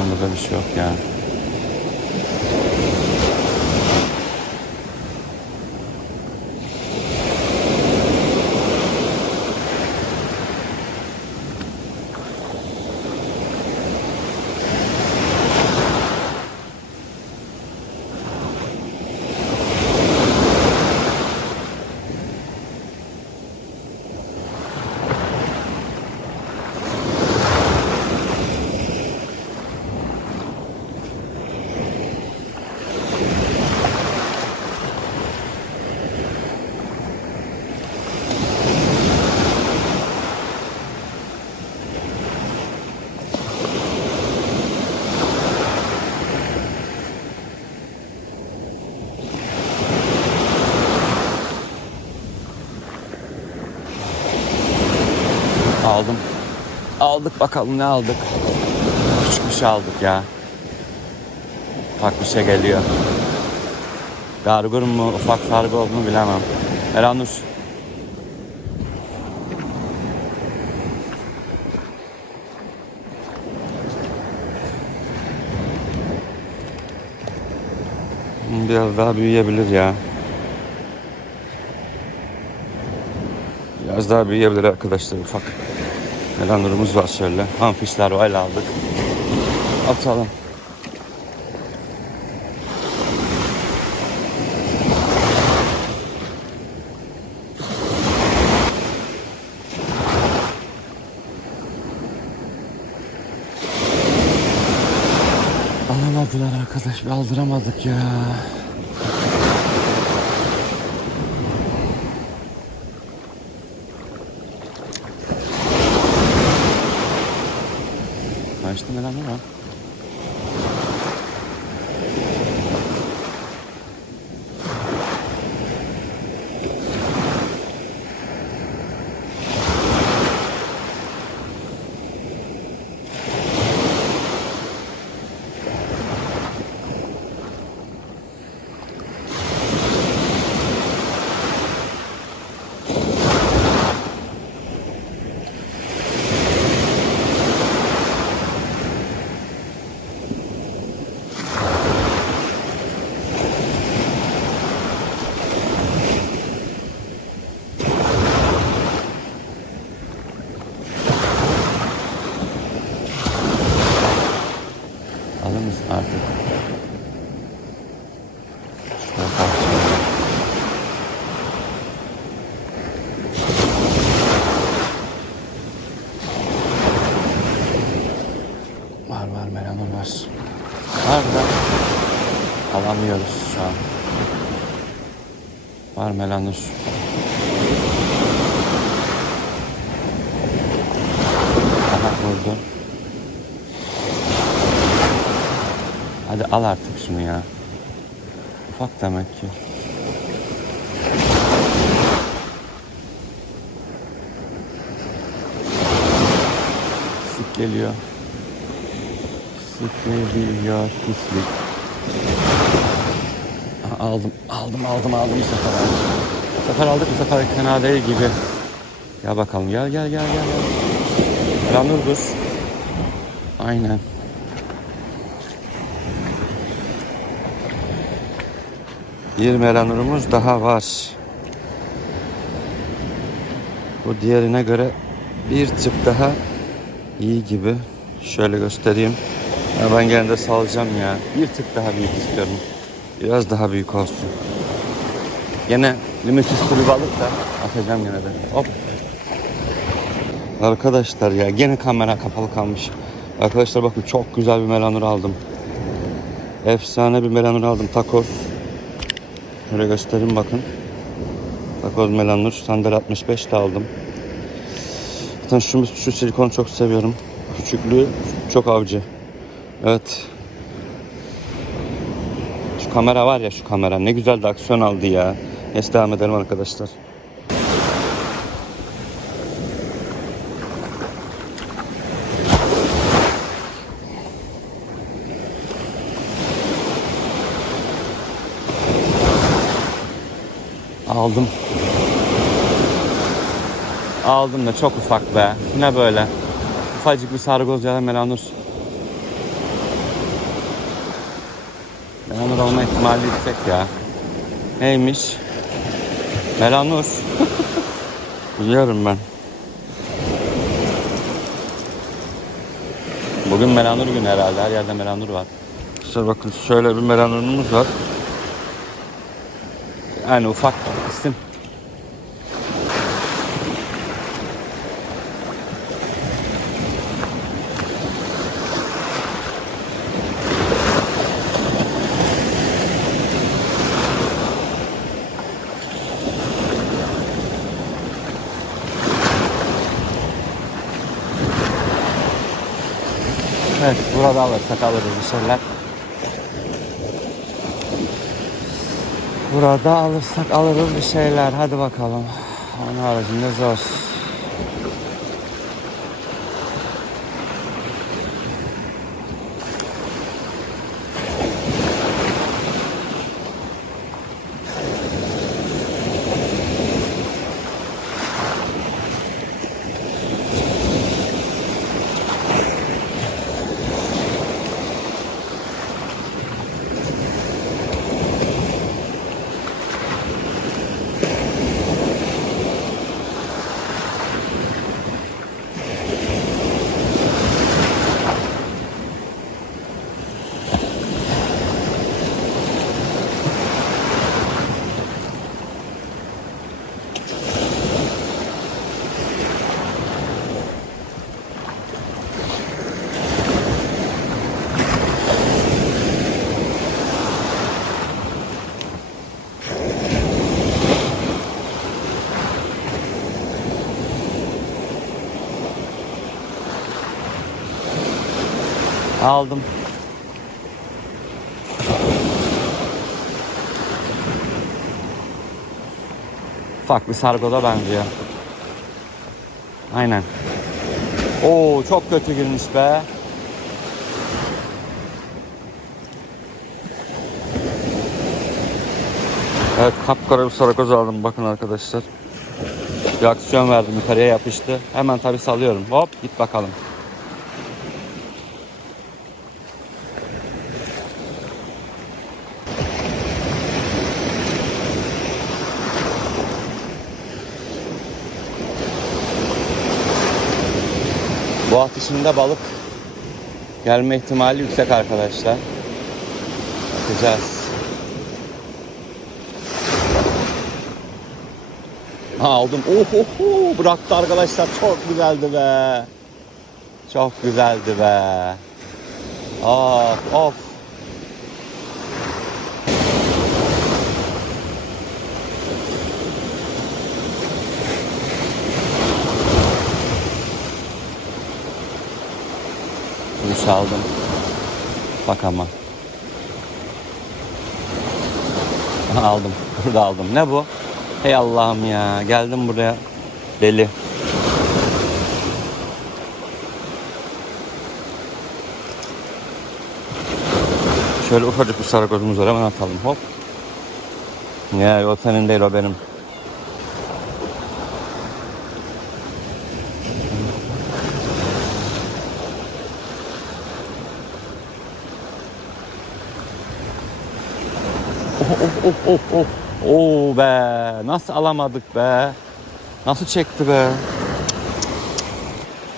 Tamam burada bir şey yok ya. Aldım. Aldık bakalım ne aldık. Küçük bir şey aldık ya. Ufak bir şey geliyor. Gargur mu ufak sargı olduğunu bilemem. Elanur. Biraz daha büyüyebilir ya. Biraz daha büyüyebilir arkadaşlar ufak. Melanurumuz var şöyle. Hamfişler var aldık. Atalım. Alamadılar arkadaş. Aldıramadık ya. Kaçtı melanur var. Alır mısın artık? Şuraya kalkacağım. Var var melanur var. Var da alamıyoruz şu an. Var melanur. Aha vurdu. Hadi al artık şunu ya. Ufak demek ki. Pislik geliyor. Pislik geliyor. Pislik. Aldım, aldım, aldım, aldım bu sefer. aldım. Sefer aldık, bu sefer fena değil gibi. Gel bakalım, gel, gel, gel, gel. Ranur dur. Aynen. Bir melanurumuz daha var. Bu diğerine göre bir tık daha iyi gibi. Şöyle göstereyim. Ya ben gene de salacağım ya. Bir tık daha büyük istiyorum. Biraz daha büyük olsun. Yine limit üstü bir balık da atacağım gene de. Hop. Arkadaşlar ya gene kamera kapalı kalmış. Arkadaşlar bakın çok güzel bir melanur aldım. Efsane bir melanur aldım. Takos. Şöyle göstereyim bakın. Takoz melanur. Sandal 65 de aldım. Zaten şu, şu silikonu çok seviyorum. Küçüklüğü çok avcı. Evet. Kamera var ya şu kamera. Ne güzel de aksiyon aldı ya. Neyse devam edelim arkadaşlar. Aldım. Aldım da çok ufak be. Ne böyle? Ufacık bir sargoz ya da melanur. Melanur olma ihtimali yüksek ya. Neymiş? Melanur. Biliyorum ben. Bugün melanur günü herhalde. Her yerde melanur var. İşte bakın şöyle bir melanurumuz var. Yani ufak isim. Burada alırsak alırız bir şeyler. Burada alırsak alırız bir şeyler. Hadi bakalım. Onun haricinde zor. Aldım. Ufak bir sargoda benziyor. Aynen. Oo çok kötü girmiş be. Evet kapkara bir sargoz aldım bakın arkadaşlar. Bir aksiyon verdim yukarıya yapıştı. Hemen tabi salıyorum. Hop git bakalım. Atışında balık gelme ihtimali yüksek arkadaşlar. Bakacağız. Ha, aldım. Oh, oh, oh, bıraktı arkadaşlar. Çok güzeldi be. Çok güzeldi be. Of of. Kuruş aldım. Bak ama. Aldım. Burada aldım. Ne bu? Hey Allah'ım ya. Geldim buraya. Deli. Şöyle ufacık bir sarkozumuz var hemen atalım. Hop. Ya o senin değil o benim. Of of of of. Oo be. Nasıl alamadık be. Nasıl çekti be.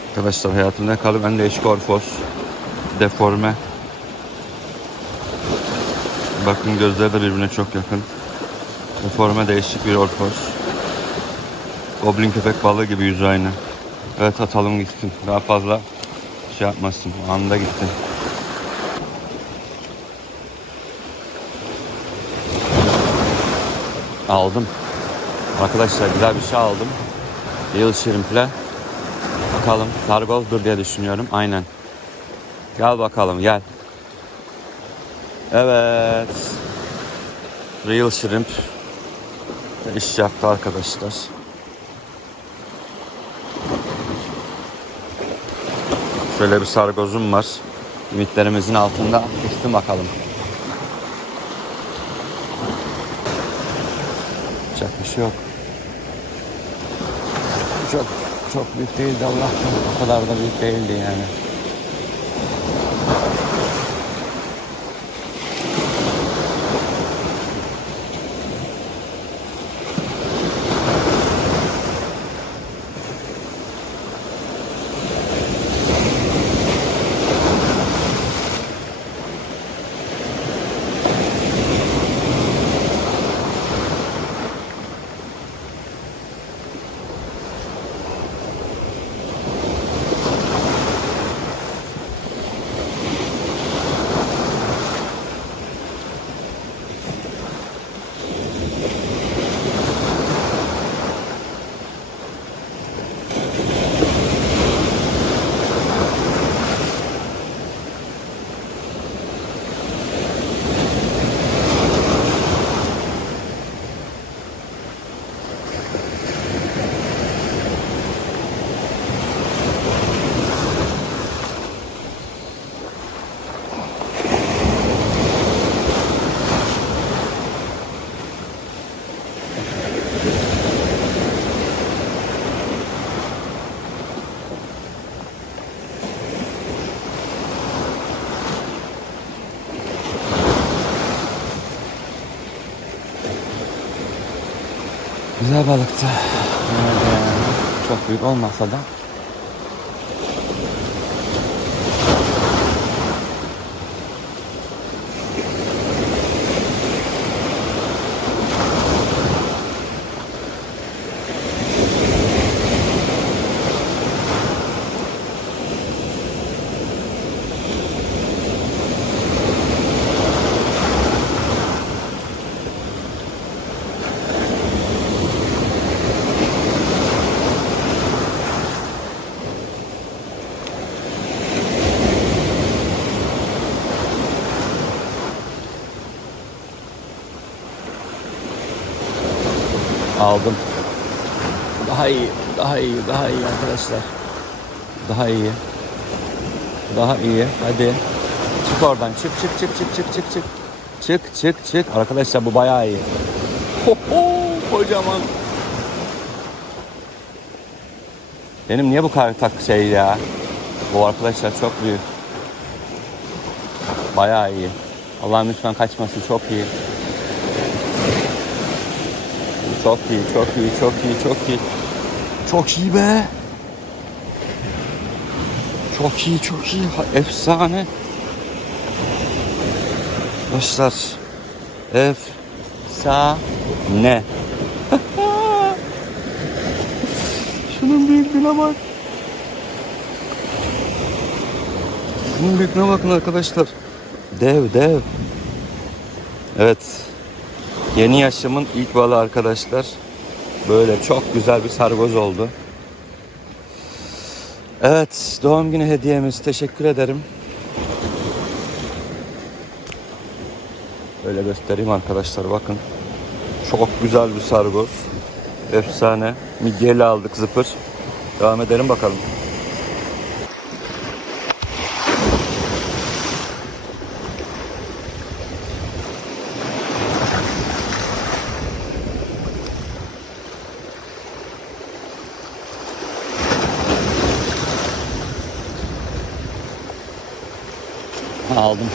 Arkadaşlar hayatımda kalıp en değişik orfos. Deforme. Bakın gözleri de birbirine çok yakın. Deforme değişik bir orfos. Goblin köpek balığı gibi yüzü aynı. Evet atalım gitsin. Daha fazla şey yapmasın. Anında gitti. Aldım. Arkadaşlar güzel bir şey aldım. Yıl şirimple. Bakalım kargozdur diye düşünüyorum. Aynen. Gel bakalım gel. Evet. Real shrimp. iş yaptı arkadaşlar. Şöyle bir sargozum var. Ümitlerimizin altında. Gitsin bakalım. Yapacak bir şey yok. Çok çok büyük değildi Allah'tan. O kadar da büyük değildi yani. Güzel balıktı. Yani çok büyük olmasa da aldım. Daha iyi, daha iyi, daha iyi arkadaşlar. Daha iyi. Daha iyi. Hadi. Çık oradan. Çık çık çık çık çık çık çık. Çık çık çık. Arkadaşlar bu bayağı iyi. Ho ho kocaman. Benim niye bu kadar tak şey ya? Bu arkadaşlar çok büyük. Bayağı iyi. Allah'ım lütfen kaçmasın. Çok iyi. Çok iyi, çok iyi, çok iyi, çok iyi. Çok iyi be. Çok iyi, çok iyi. Efsane. Dostlar. Efsane. Şunun büyüklüğüne bak. Şunun büyüklüğüne bakın arkadaşlar. Dev, dev. Evet. Yeni yaşamın ilk balı arkadaşlar. Böyle çok güzel bir sargoz oldu. Evet, doğum günü hediyemiz. Teşekkür ederim. Böyle göstereyim arkadaşlar bakın. Çok güzel bir sargoz. Efsane. Midyeli aldık zıpır. Devam edelim bakalım. Aldım.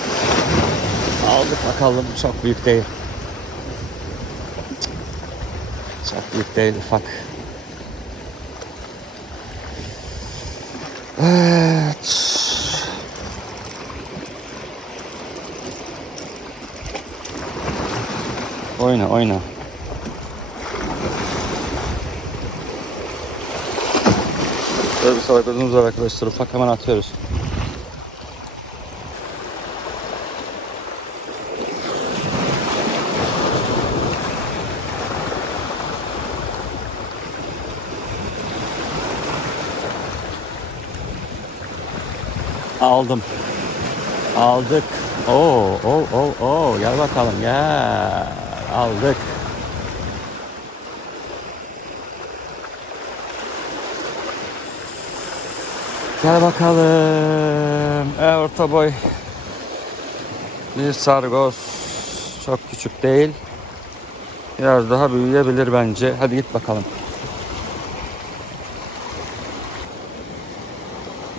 Aldık bakalım. Çok büyük değil. Çok büyük değil ufak. Evet. Oyna oyna. Böyle bir salaklığımız var arkadaşlar. Ufak hemen atıyoruz. Aldım. Aldık. Oo, oo, oo, oo. Gel bakalım gel. Aldık. Gel bakalım. E, orta boy. Bir sargoz. Çok küçük değil. Biraz daha büyüyebilir bence. Hadi git bakalım.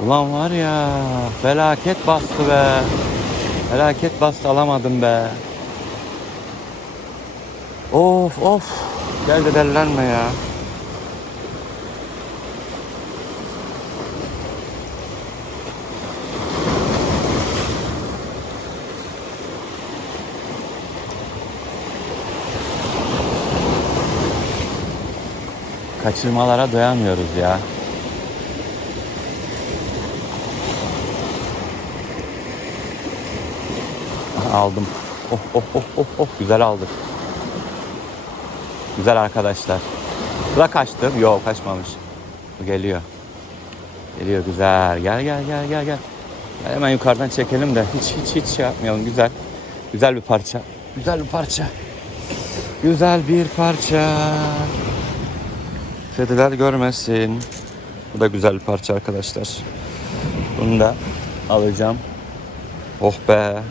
Ulan var ya felaket bastı be. Felaket bastı alamadım be. Of of. Gel de dellenme ya. Kaçırmalara doyamıyoruz ya. Aldım. Oh oh oh oh oh güzel aldık. Güzel arkadaşlar. Bu da kaçtı. Yok kaçmamış. Bu geliyor. Geliyor güzel. Gel gel gel gel gel. Gel hemen yukarıdan çekelim de hiç hiç hiç şey yapmayalım. Güzel. Güzel bir parça. Güzel bir parça. Güzel bir parça. Kediler görmesin. Bu da güzel bir parça arkadaşlar. Bunu da alacağım. Oh be.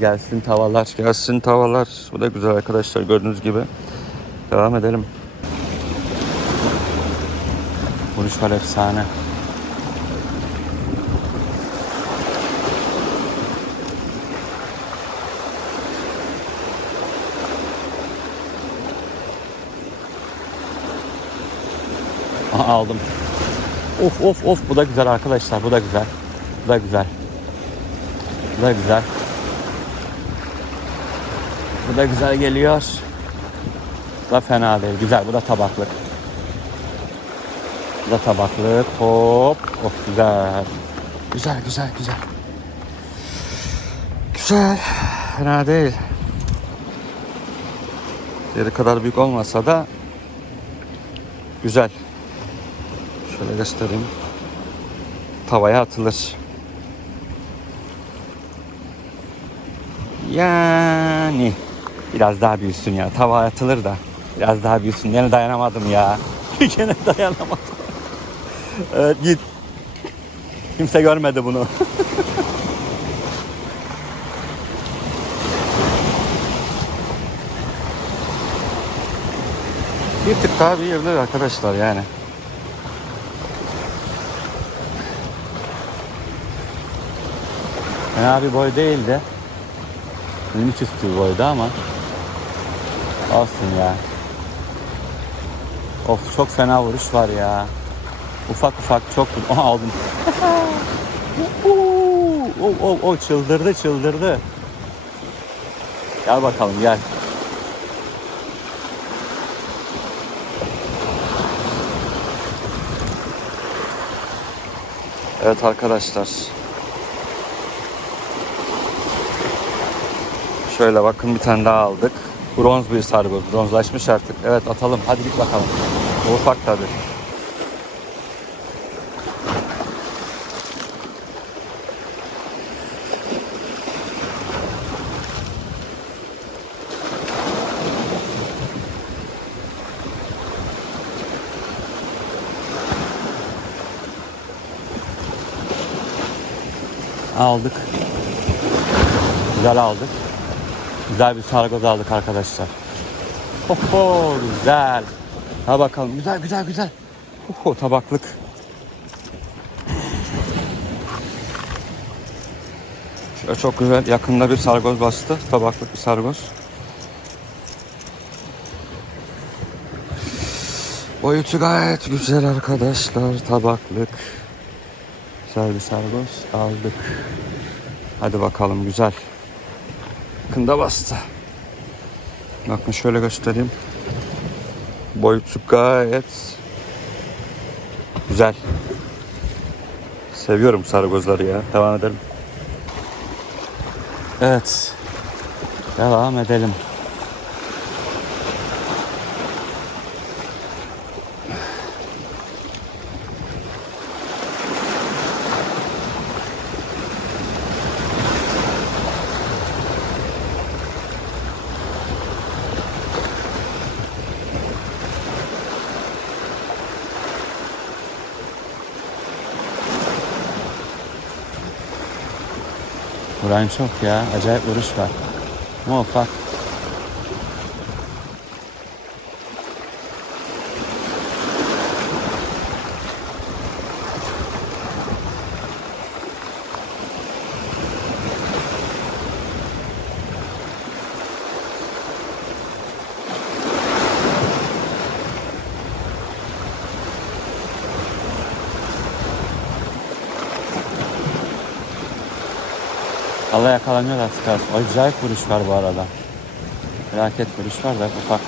Gelsin tavalar, gelsin tavalar. Bu da güzel arkadaşlar gördüğünüz gibi. Devam edelim. Var efsane. aldım. Of of of bu da güzel arkadaşlar. Bu da güzel. Bu da güzel. Bu da güzel. Bu da güzel geliyor. Bu da fena değil. Güzel. Bu da tabaklık. Bu da tabaklık. Hop. Of güzel. Güzel güzel güzel. Güzel. Fena değil. Yeri kadar büyük olmasa da güzel. Şöyle göstereyim. Tavaya atılır. Yani biraz daha büyüsün ya. Tavaya atılır da biraz daha büyüsün. Yine dayanamadım ya. Yine dayanamadım. evet git. Kimse görmedi bunu. Bir tık daha büyüyebilir arkadaşlar yani. Fena bir boy değildi. Limit üstü bir boydu ama olsun ya. Of çok fena vuruş var ya. Ufak ufak çok Aha aldım. o, o, o çıldırdı çıldırdı. Gel bakalım gel. Evet arkadaşlar. Şöyle bakın bir tane daha aldık. Bronz bir sargoz. Bronzlaşmış artık. Evet atalım. Hadi git bakalım. O ufak tabi. Aldık. Güzel aldık. Güzel bir sargoz aldık arkadaşlar. Oho güzel. Ha bakalım güzel güzel güzel. Oho tabaklık. Şöyle çok güzel yakında bir sargoz bastı. Tabaklık bir sargoz. Boyutu gayet güzel arkadaşlar. Tabaklık. Güzel bir sargoz aldık. Hadi bakalım güzel. Yakında bastı. Bakın şöyle göstereyim. Boyutu gayet güzel. Seviyorum sargozları ya. Devam edelim. Evet. Devam edelim. Vuran çok ya. Acayip vuruş var. Ama ufak. Allah yakalanıyor da sıkar. Acayip vuruş var bu arada. Felaket vuruş var da ufak.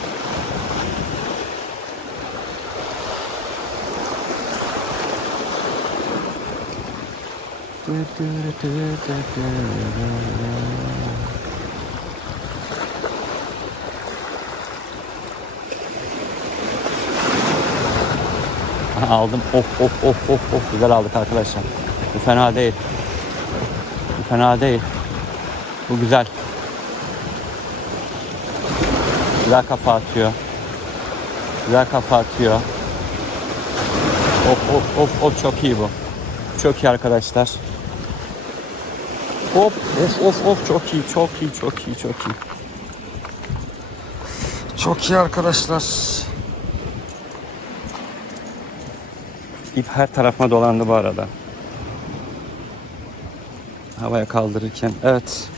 Aldım. Of of of of of güzel aldık arkadaşlar. Bu fena değil. Bu fena değil. Bu güzel. Güzel kafa atıyor. Güzel kafa atıyor. Of of of of çok iyi bu. Çok iyi arkadaşlar. Hop of of of çok iyi çok iyi çok iyi çok iyi. Çok iyi arkadaşlar. İp her tarafıma dolandı bu arada. Havaya kaldırırken. Evet.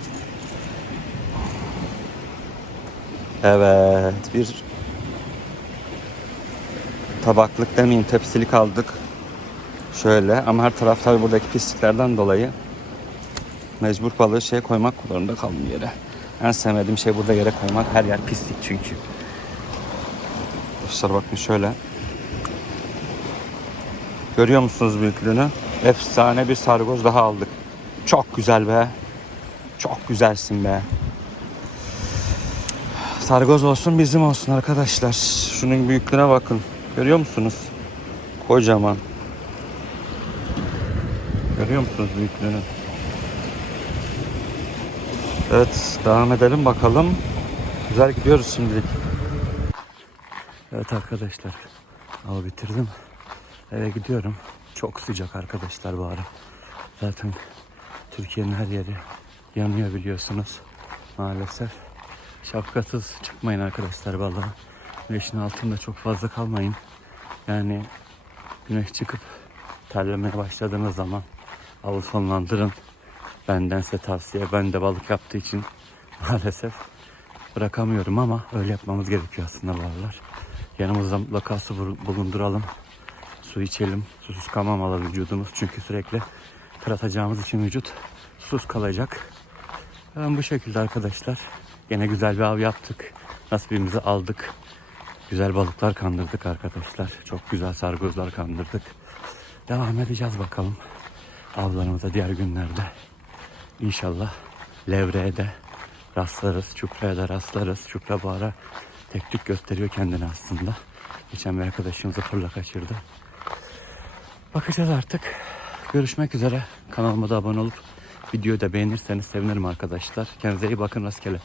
Evet. Bir tabaklık demeyeyim tepsilik aldık. Şöyle ama her taraf tabii buradaki pisliklerden dolayı mecbur balığı şeye koymak zorunda kaldım yere. En sevmediğim şey burada yere koymak. Her yer pislik çünkü. Arkadaşlar bakın şöyle. Görüyor musunuz büyüklüğünü? Efsane bir sargoz daha aldık. Çok güzel be. Çok güzelsin be. Sargoz olsun bizim olsun arkadaşlar. Şunun büyüklüğüne bakın. Görüyor musunuz? Kocaman. Görüyor musunuz büyüklüğünü? Evet devam edelim bakalım. Güzel gidiyoruz şimdilik. Evet arkadaşlar. Av bitirdim. Eve gidiyorum. Çok sıcak arkadaşlar bu ara. Zaten Türkiye'nin her yeri yanıyor biliyorsunuz. Maalesef. Şapkasız çıkmayın arkadaşlar balığa. Güneşin altında çok fazla kalmayın. Yani güneş çıkıp terlemeye başladığınız zaman avı sonlandırın. Benden size tavsiye. Ben de balık yaptığı için maalesef bırakamıyorum ama öyle yapmamız gerekiyor aslında bu. Yanımızda mutlaka su bul- bulunduralım. Su içelim. Susuz kalmamalı vücudumuz. Çünkü sürekli atacağımız için vücut susuz kalacak. Ben bu şekilde arkadaşlar. Gene güzel bir av yaptık. Nasibimizi aldık. Güzel balıklar kandırdık arkadaşlar. Çok güzel sargozlar kandırdık. Devam edeceğiz bakalım. Avlarımıza diğer günlerde. İnşallah levreye de rastlarız. Çupraya da rastlarız. Çupra bu ara tek tük gösteriyor kendini aslında. Geçen bir arkadaşımızı fırla kaçırdı. Bakacağız artık. Görüşmek üzere. Kanalıma da abone olup videoyu da beğenirseniz sevinirim arkadaşlar. Kendinize iyi bakın rastgele.